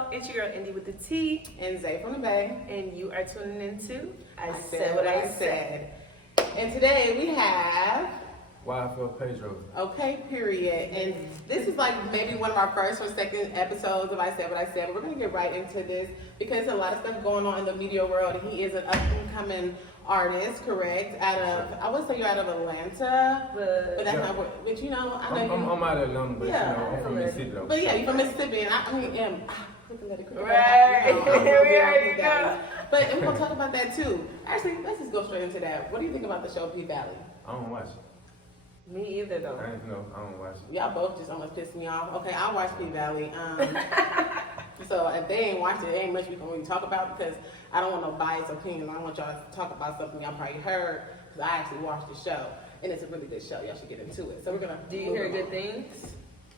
y'all? It's your girl, Indy with the T. And Zay from the Bay. And you are tuning into I Said What I Said. And today we have... YFF Pedro. Okay, period. And this is like maybe one of our first or second episodes of I Said What I Said. But we're going to get right into this because there's a lot of stuff going on in the media world. He is an up-and-coming artist, correct? I would say you're out of Atlanta, but that's not what. But you know, I know I'm out of Atlanta, but you know, I'm from Mississippi though. But yeah, you're from Mississippi, and I mean, right. We already go. But we're gonna talk about that too. Actually, let's just go straight into that. What do you think about the show P Valley? I don't watch it. Me either, though. I don't watch it. Y'all both just almost pissed me off. Okay, I watch P Valley. So if they ain't watched it, there ain't much we can really talk about because I don't want no biased opinion. I don't want y'all to talk about something y'all probably heard because I actually watched the show and it's a really good show. Y'all should get into it. So we're gonna. Do you hear good things?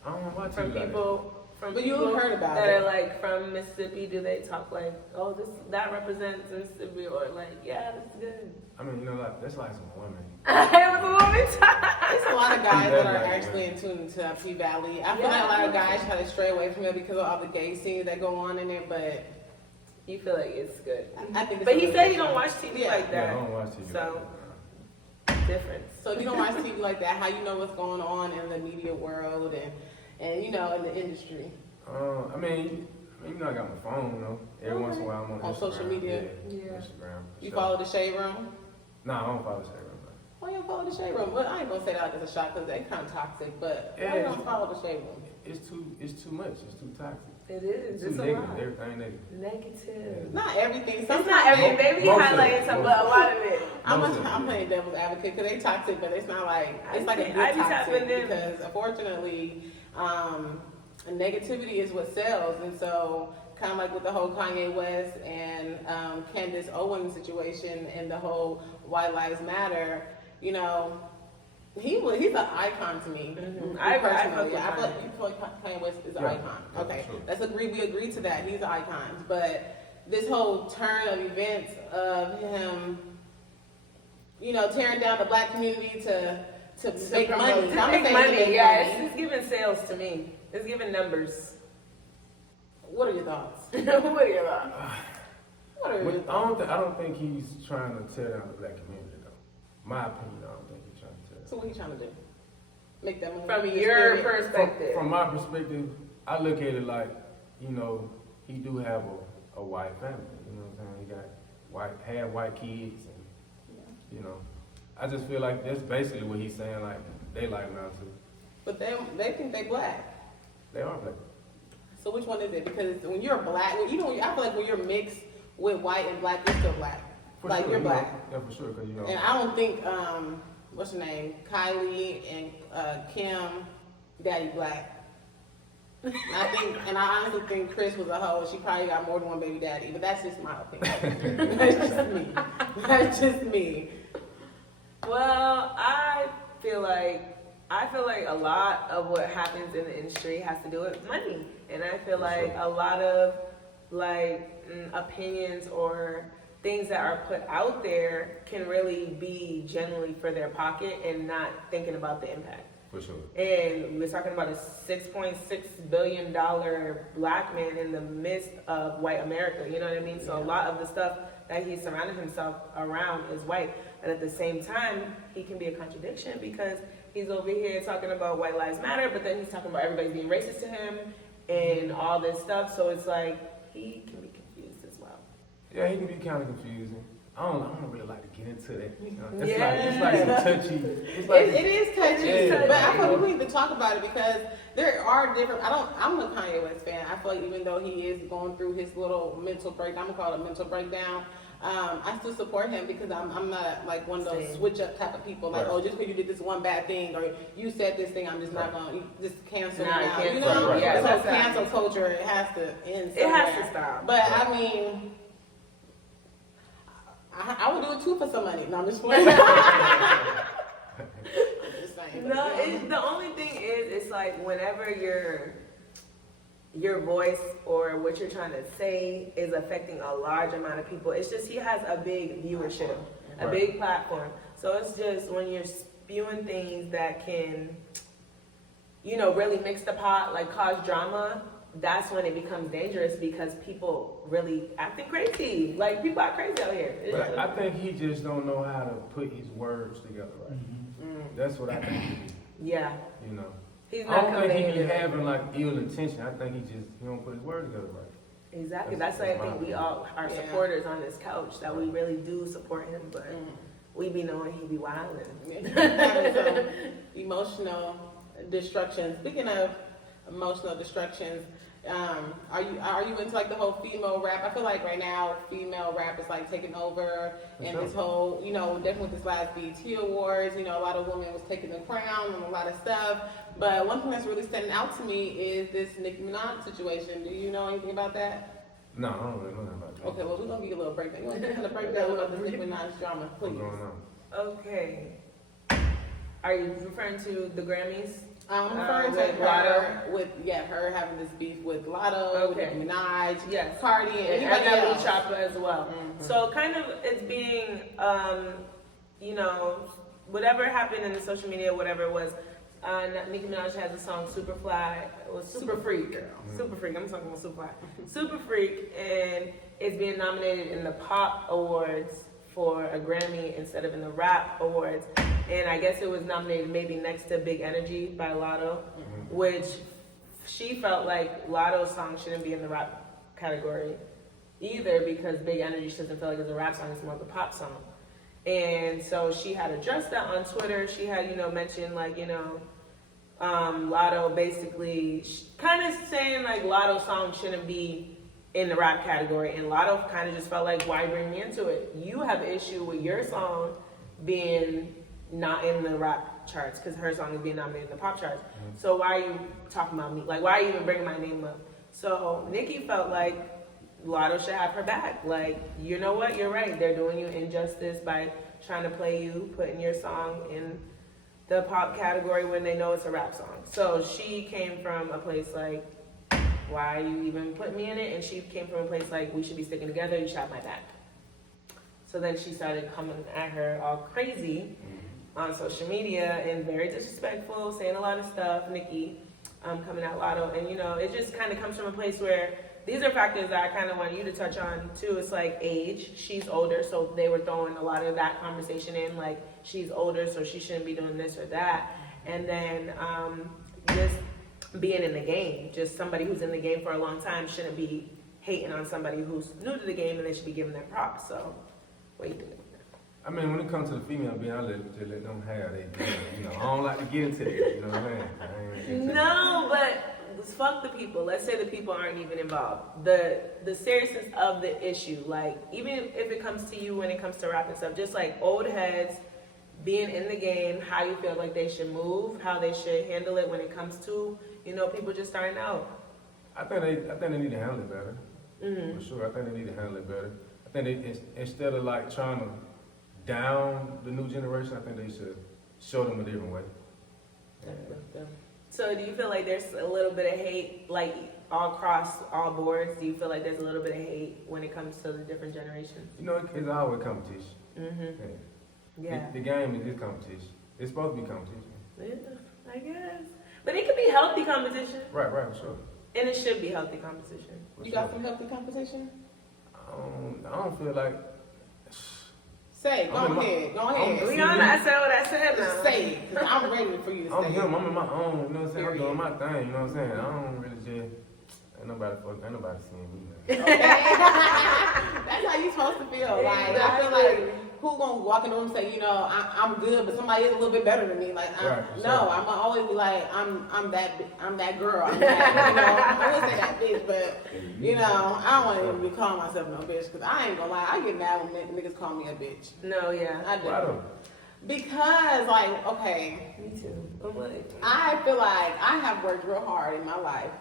I don't watch from it people. From but people you heard about that it. are like from Mississippi. Do they talk like, oh, that represents Mississippi, or like, yeah, that's good? I mean, you know, like that's like some women. It was a woman. There's a lot of guys that are actually in tune to P Valley. I feel like a lot of guys try to stray away from it because of all the gay scenes that go on in it, but you feel like it's good. I think it's but he said he don't watch TV like that. Yeah, I don't watch TV. So difference. So if you don't watch TV like that, how you know what's going on in the media world and you know in the industry? I mean, you know, I got my phone, you know. Every once in a while I'm on Instagram. Social media? Yeah. Instagram. You follow the Shade Room? No, I don't follow the Shade Room. Why you don't follow the Shade Room? Well, I ain't gonna say that like it's a shock because they kind of toxic, but why you don't follow the Shade Room? It's too much. It's too toxic. It is. It's It's too a negative. lot. Everything negative. Negative. Not everything. It's Sometimes not everything. Maybe you Most of highlighting it. some, but a lot of it. I'm playing devil's advocate because they toxic, but it's not like it's like a good I be toxic tapping in. because unfortunately, negativity is what sells, and so kind of like with the whole Kanye West and Candace Owens situation and the whole Why Lives Matter, you know, he's an icon to me. Mm-hmm. I feel Kanye. like you feel like Kanye West is an Yeah, icon. yeah, Okay, sure. we agree to that. He's an icon, but this whole turn of events of him, you know, tearing down the black community to make money. To make money, yeah. It's giving sales to me. It's giving numbers. What are your thoughts? What are your thoughts? I don't think he's trying to tear down the black community, though. My opinion, I don't think he's trying to tear. So what are you trying to do? Make that money? From your perspective. From my perspective, I look at it like, you know, he do have a white family. You know what I'm saying? He got white kids, and you know, I just feel like that's basically what he's saying. Like they like now too. But they think they black. They are black. So which one is it? Because when you're black, I feel like when you're mixed with white and black, you're still black. For like sure, you're you know, black. yeah, for sure. Cause you know. And I don't think what's her name, Kylie and Kim, daddy black. I honestly think Chris was a hoe. She probably got more than one baby daddy, but that's just my opinion. That's just me. Well, I feel like a lot of what happens in the industry has to do with money, and I feel like a lot of opinions or things that are put out there can really be genuinely for their pocket and not thinking about the impact. For sure. And we're talking about a $6.6 billion black man in the midst of white America. You know what I mean? So a lot of the stuff that he's surrounded himself around is white. And at the same time, he can be a contradiction because he's over here talking about white lives matter, but then he's talking about everybody being racist to him and all this stuff. So it's like he can be confused as well. Yeah, he can be kind of confusing. I don't really like to get into that. You know? Yeah. It's like some touchy. It is touchy, Yeah. but I feel like we need to talk about it because there are different. I'm a Kanye West fan. I feel like even though he is going through his little mental break, I'm gonna call it a mental breakdown. I still support him because I'm not like one of those switch up type of people. Like, Right. oh, just because you did this one bad thing or you said this thing, I'm just not gonna just cancel Nah, you now. cancel. You know, Right. Yeah, this whole that's cancel culture, it has to end. It has somewhere. to stop. But I mean. I would do it too for some money. No, I'm just playing. No, the only thing is, it's like whenever your voice or what you're trying to say is affecting a large amount of people, it's just he has a big viewership, a big platform. So it's just when you're spewing things that can, you know, really mix the pot, like cause drama, that's when it becomes dangerous because people really acting crazy. Like, people are crazy out here. But I think he just don't know how to put his words together right. That's what I think he do. Yeah. You know. He's I not don't think he conveying be it. having like ill intention. I think he don't put his words together right. Exactly. That's why I think we all are supporters on this couch, that we really do support him, but we be knowing he be wilding. Having some emotional destruction. Speaking of emotional destructions, are you into like the whole female rap? I feel like right now female rap is like taking over, and this whole, you know, definitely with this last BET Awards, you know, a lot of women was taking the crown and a lot of stuff. But one thing that's really standing out to me is this Nicki Minaj situation. Do you know anything about that? No, I don't really know nothing about that. Okay, well we're gonna give you a little breakdown. You want to give us a breakdown about this Nicki Minaj drama, please? What's going on? Okay. Are you referring to the Grammys? I'm referring with to her with her having this beef with Lotto, with Nicki Minaj, Yes. Cardi, and anybody else. Chopper as well. So kind of it's being, you know, whatever happened in the social media, whatever it was. Nicki Minaj has a song Superfly. It was Super Freak. Super Freak. I'm talking about Superfly. Super Freak, and it's being nominated in the Pop Awards for a Grammy instead of in the Rap Awards. And I guess it was nominated maybe next to Big Energy by Lotto, which she felt like Lotto's song shouldn't be in the rap category either because Big Energy doesn't feel like it's a rap song, it's more of a pop song. And so she had addressed that on Twitter. She had, you know, mentioned like, you know, Lotto basically kind of saying like Lotto's song shouldn't be in the rap category. And Lotto kind of just felt like, why bring me into it? You have an issue with your song being not in the rap charts because her song is being nominated in the pop charts. So why are you talking about me? Like, why are you even bringing my name up? So Nicki felt like Lotto should have her back. Like, you know what? You're right. They're doing you injustice by trying to play you, putting your song in the pop category when they know it's a rap song. So she came from a place like, why are you even putting me in it? And she came from a place like, we should be sticking together. You should have my back. So then she started coming at her all crazy on social media and very disrespectful, saying a lot of stuff, Nicki, coming at Lotto. And, you know, it just kind of comes from a place where these are factors that I kind of want you to touch on, too. It's like age. She's older, so they were throwing a lot of that conversation in, like, she's older, so she shouldn't be doing this or that. And then just being in the game, just somebody who's in the game for a long time shouldn't be hating on somebody who's new to the game, and they should be giving them props. So, what do you think? I mean, when it comes to the female being, I just let them have it. You know, I don't like to get into that. You know what I mean? No, but fuck the people. Let's say the people aren't even involved. The seriousness of the issue, like, even if it comes to you when it comes to rap and stuff, just like old heads being in the game, how you feel like they should move, how they should handle it when it comes to, you know, people just starting out. I think they need to handle it better. For sure, I think they need to handle it better. I think they, instead of like trying to down the new generation, I think they should show them a different way. So do you feel like there's a little bit of hate, like all across all boards? Do you feel like there's a little bit of hate when it comes to the different generations? You know, it's always competition. Yeah. The game is competition. It's supposed to be competition. Yeah, I guess. But it could be healthy competition. Right, for sure. And it should be healthy competition. You got some healthy competition? I don't feel like. Say, go ahead. Rihanna, I said what I said now. Say it, 'cause I'm ready for you to say it. I'm in my own, you know what I'm saying? I'm doing my thing, you know what I'm saying? I don't really just, ain't nobody seeing me, man. Okay. That's how you supposed to feel. Like, I feel like, who gonna walk in the room and say, you know, I'm good, but somebody is a little bit better than me? Like, I'm gonna always be like, I'm that girl. I'm that, you know, I wouldn't say that bitch, but, you know, I don't want to even be calling myself no bitch, because I ain't gonna lie, I get mad when niggas call me a bitch. No, yeah. I do. Why though? Because, like, okay. Me too. I'm like, I feel like I have worked real hard in my life.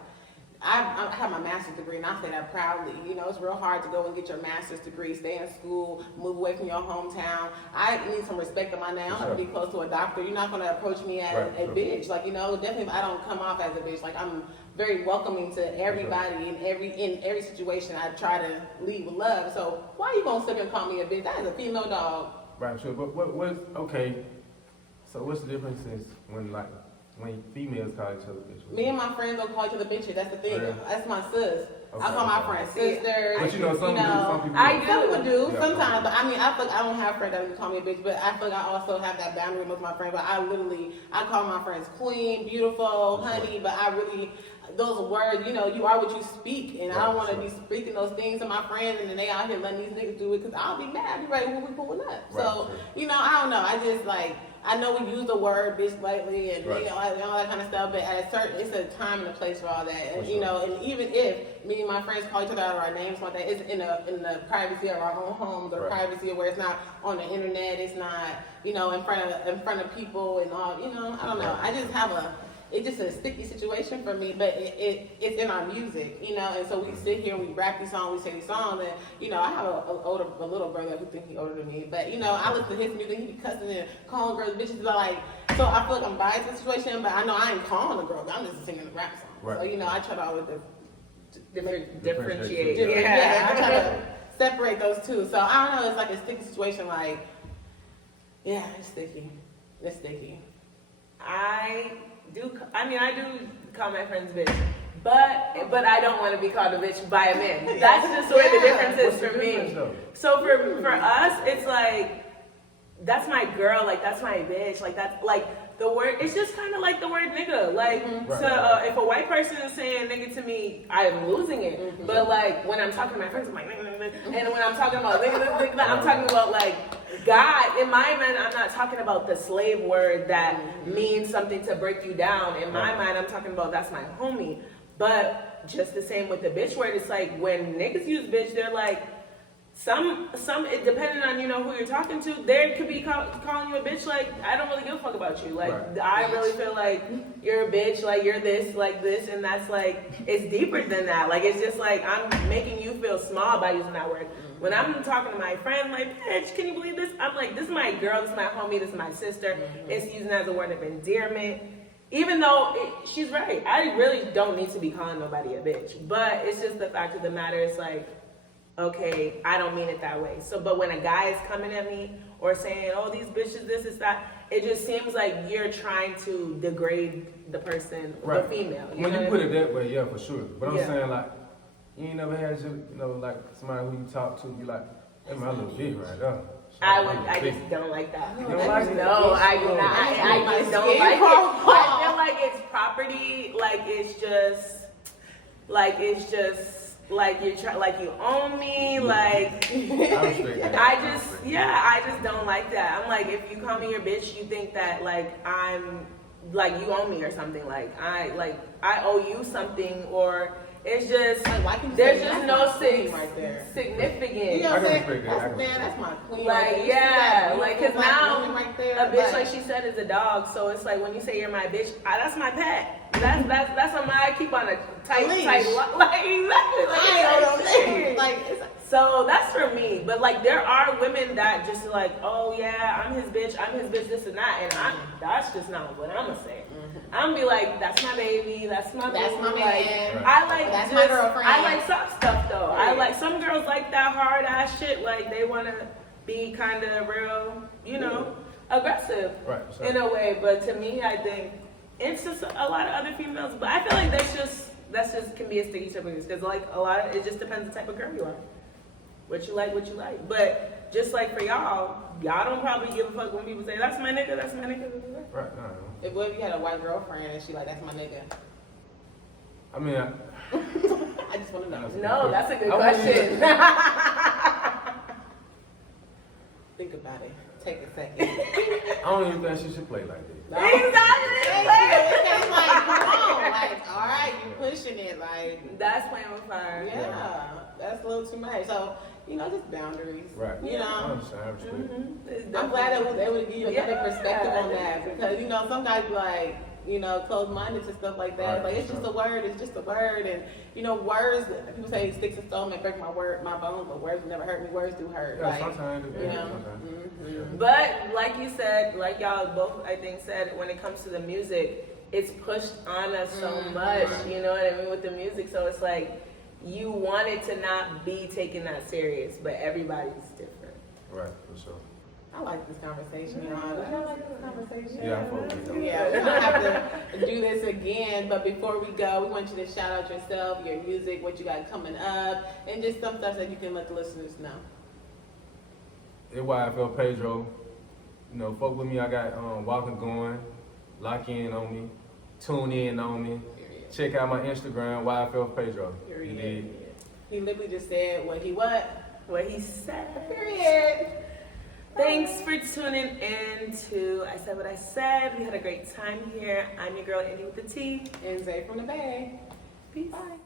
I have my master's degree, and I say that proudly. You know, it's real hard to go and get your master's degree, stay in school, move away from your hometown. I need some respect in my name. I'm gonna be close to a doctor. You're not gonna approach me as a bitch. Like, you know, definitely if I don't come off as a bitch. Like, I'm very welcoming to everybody in every situation. I try to lead with love. So why you gonna sit and call me a bitch? That is a female dog. Right, sure. But what's okay? So what's the difference is when when females call each other bitch? Me and my friends don't call each other bitches. That's the thing. Really? That's my sis. Okay, I call my okay. friends sisters. But you know, some people I do. Some people do Yeah, sometimes, but I mean, I feel like I don't have friends that would call me a bitch, but I feel like I also have that boundary with my friends. But I call my friends queen, beautiful, honey. But I really, those words, you know, you are what you speak, and I don't want to be speaking those things to my friends, and then they out here letting these niggas do it because I'll be mad. I'll be ready when we pulling up. Right, So you know, I don't know. I just like. I know we use the word bitch lately and you know all that kind of stuff, but at a certain, it's a time and a place for all that. And you know, and even if me and my friends call each other out of our names like that, it's in the privacy of our own homes, or privacy of where it's not on the internet, it's not in front of people and all. You know, I don't know. I just have it's just a sticky situation for me, but it's in our music, you know, and so we sit here and we rap these songs, we say these songs, and, you know, I have a little brother who thinks he's older than me, but, you know, I listen to his music, he be cussing and calling girls bitches, like, so I feel like I'm biased in the situation, but I know I ain't calling a girl, I'm just singing the rap song. Right. So, you know, I try to always differentiate. yeah, I try to separate those two. So, I don't know, it's like a sticky situation, like, yeah, it's sticky. It's sticky. I do call my friends bitch, but I don't want to be called a bitch by a man. That's just where the difference is for me. So for us, it's like, that's my girl, like that's my bitch, like that's like the word. It's just kind of like the word nigga. Like if a white person is saying nigga to me, I'm losing it. But like when I'm talking to my friends, I'm like nigga, and when I'm talking about nigga, I'm talking about like God. In my mind, I'm not talking about the slave word that means something to break you down. In my mind, I'm talking about that's my homie. But just the same with the bitch word, it's like when niggas use bitch, they're like, some it depending on who you're talking to, they could be calling you a bitch. Like I don't really give a fuck about you. Like I really feel like you're a bitch. Like you're this, like this, and that's like it's deeper than that. Like it's just like I'm making you feel small by using that word. When I'm talking to my friend, like bitch, can you believe this? I'm like, this is my girl, this is my homie, this is my sister. It's using as a word of endearment. Even though she's right, I really don't need to be calling nobody a bitch. But it's just the fact of the matter. It's like, okay, I don't mean it that way. So, but when a guy is coming at me or saying, oh, these bitches, this is that, it just seems like you're trying to degrade the person, the female. When you put it that way, yeah, for sure. But I'm saying, like, you ain't never had like somebody who you talk to be like, that's my little bitch right there. I just don't like that. You don't like it? No, I do not. I just don't like it. I feel like it's property. Like it's just like you own me. Like I just don't like that. I'm like, if you call me your bitch, you think that like I'm like you own me or something. Like I owe you something, or it's just there's just no significance. You know what I'm saying? That's my queen. Like like cause now a bitch, like she said, is a dog. So it's like when you say you're my bitch, that's my pet. That's something I keep on a tight like exactly like so that's for me. But like there are women that just like, oh yeah, I'm his bitch, this and that, and that's just not what I'm gonna say. I'm gonna be like, that's my baby, that's my man. Like, I like that's my girlfriend. I like soft stuff though. Right. I like some girls like that hard ass shit. Like they wanna be kind of real, aggressive in a way. But to me, I think it's just a lot of other females. But I feel like that's just can be a sticky subject because like it just depends the type of girl you are. What you like. But just like for y'all don't probably give a fuck when people say, that's my nigga. Right, What if you had a white girlfriend and she like, that's my nigga? I mean, I just want to know. No, that's a good question. Think about it. Take a second. I don't even think she should play like this. No. Exactly. It's like, come on. Like, all right, you pushing it. Like, that's playing with fire. Yeah, that's a little too much. So, just boundaries. Right. I understand. I'm glad that was able to give you another perspective on that because, some guys be like, closed-minded to stuff like that. Like, it's just a word. It's just a word. And, words, people say sticks and stones may break my bones, but words never hurt me. Words do hurt. Yeah, like, sometimes. But like you said, like y'all both, I think, said, when it comes to the music, it's pushed on us so much, you know what I mean, with the music. So it's like, you want it to not be taken that serious, but everybody's different. Right, for sure. I like this conversation, y'all. I like this conversation. Yeah, I fuck with you. Yeah, we're gonna have to do this again, but before we go, we want you to shout out yourself, your music, what you got coming up, and just some stuff that you can let the listeners know. It's YFF Pedro. You know, fuck with me. I got Walking Going. Lock in on me. Tune in on me. Period. Check out my Instagram, YFF Pedro. Period. You dig? He literally just said what he what? What he said. Period. Thanks for tuning in to I Said What I Said. We had a great time here. I'm your girl, Indy with the T. And Zay from the Bay. Peace. Bye.